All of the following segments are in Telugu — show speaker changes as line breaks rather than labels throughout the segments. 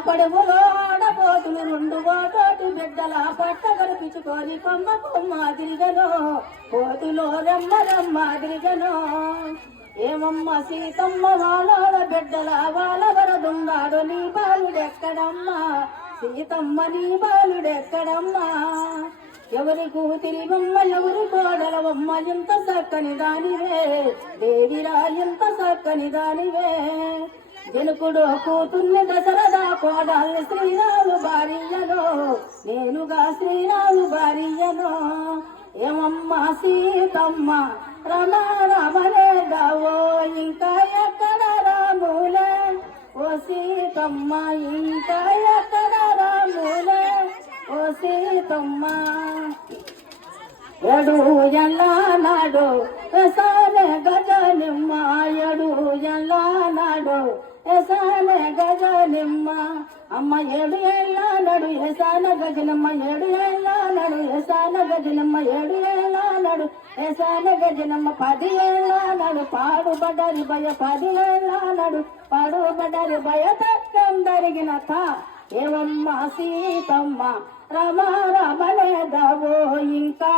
పడవలో ఆడబోతులు రెండు ఓటోటి బిడ్డల పట్ట గడిపించుకొని కొమ్మ కొమ్మాదిరిగను కోతులో రమ్మ రమ్మాదిరిగను ఏమమ్మ సీతమ్మ వాళ్ళ బిడ్డల వాళ్ళ వరదున్నాడు నీ బాలుడెక్కడమ్మా? సీతమ్మ నీ బాలుడెక్కడమ్మా? ఎవరి కూతురి బొమ్మ ఎవరి కోడలవమ్మ ఎంత చక్కని దానివే? దేవిరా ఎంత చక్కని దానివే? వెనుకుడు కూతుర్ని దశరథ కోడల్ని శ్రీరాము భార్యలో నేనుగా శ్రీరాము భార్యలో ఏమమ్మ సీతమ్మ రమణమనే దావో ఇంకా ఎక్కడ రాములే? ఓ సీతమ్మ ఇంకా ఎక్కడ రాములే? ఓ సీతమ్మ. ఎడు ఎలా నాడు ఎడు ఎలా నాడు ఎసాన గజనిమ్మ. అమ్మ ఏడు ఏళ్ళ నడు ఎసాన గజనమ్మ. ఏడు ఏళ్ళ నడు ఎసాన గజనమ్మ. ఏడు ఏళ్ళ నడు ఎసాన గజనమ్మ. పది ఏళ్ళ నడు పాడుబడరి భయ పది ఏళ్ళ నడు పాడుబడరి భయ. తక్కం జరిగిన తా ఏవమ్మ సీతమ్మ రమ రమలేదవో ఇంకా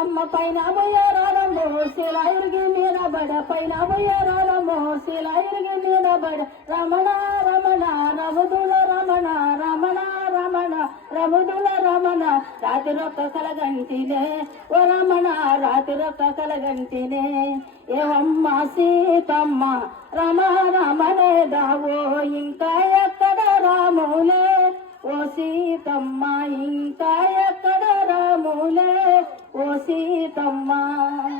అమ్మ పైన బొయ్యారాలమ్మో శిలా ఇరిగి మీద బడ. పైన బొయ్యారాలమ్మో శిలా ఇరిగి మీద బడ. రమణ రమణ రముదుల రమణ రమణ రమణ రముదుల రమణ. రాతి రొక్క కలగంటినే ఓ రమణ రాతి రొక్క కలగంటినే. ఏవమ్మ సీతమ్మ రమ రమణే దావో ఇంకా ఎక్కడ రాములే? ఓ సీతమ్మ ఇంకా ఎక్కడ రాములే ఓ సీతమ్మ